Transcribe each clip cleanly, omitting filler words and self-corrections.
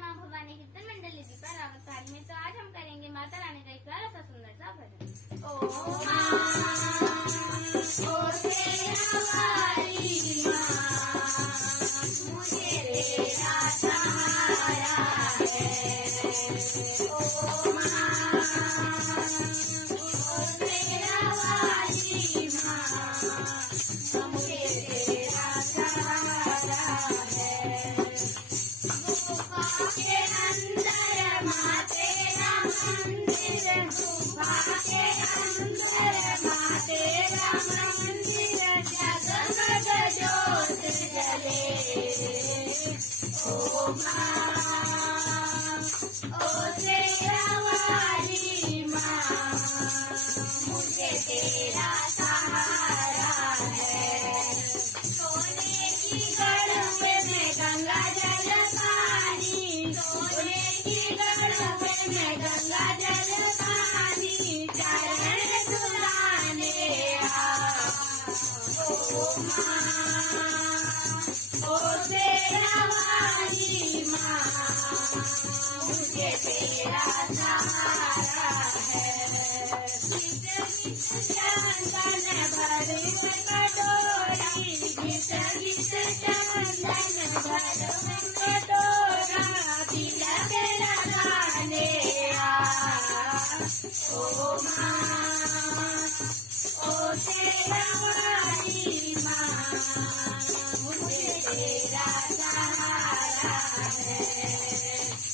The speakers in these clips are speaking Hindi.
माँ भवानी कीर्तन मंडली दीपा रावत थाली में। तो आज हम करेंगे माता रानी का एक प्यारा सा सुंदर सा भजन। ओ माँ, ओ तेरा वाली माँ, मुझे तेरा सहारा है। ओ माँ, ओ तेरा वाली माँ, मुझे तेरा सहारा है। गुफा के अंदर माँ तेरा मंदिर, गुफा के अंदर माँ तेरा मंदिर, जगमग ज्योत जले। ओ माँ, ओ तेरा वाली माँ, मुझे तेरा सहारा है। सोने की गढ़ में गंगा जल पानी, सोने की गढ़ में गंगा जल पानी, चरण धुलाने आ। ओ माँ, ओ तेरा वाली माँ, मुझे तेरा सहारा है। चंदन भरी कटोरी, घिस घिस चंदन भर कटोरा, तिलक लगाने आ। ओ माँ, ओ तेरा वाली माँ, मुझे तेरा सहारा है।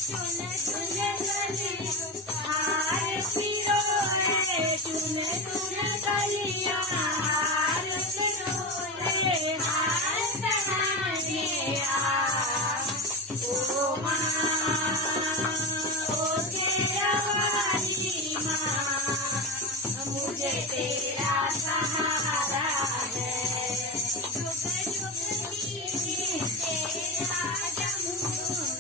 चुन चुन गलियां हार पिरोए, चुन चुन गलियां हार पिरोए, हार पहनाने आ। ओ माँ, ओ तेरा वाली माँ, मुझे तेरा सहारा है। जुग जुग जीने तेरा जम्बू,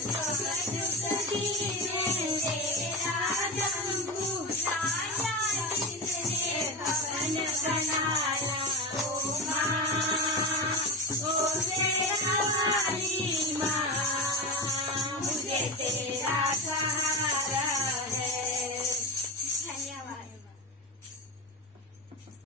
जुग जुग जीने तेरा जम्बू, राजा जितने भवन बनाया। ओ माँ, ओ तेरा वाली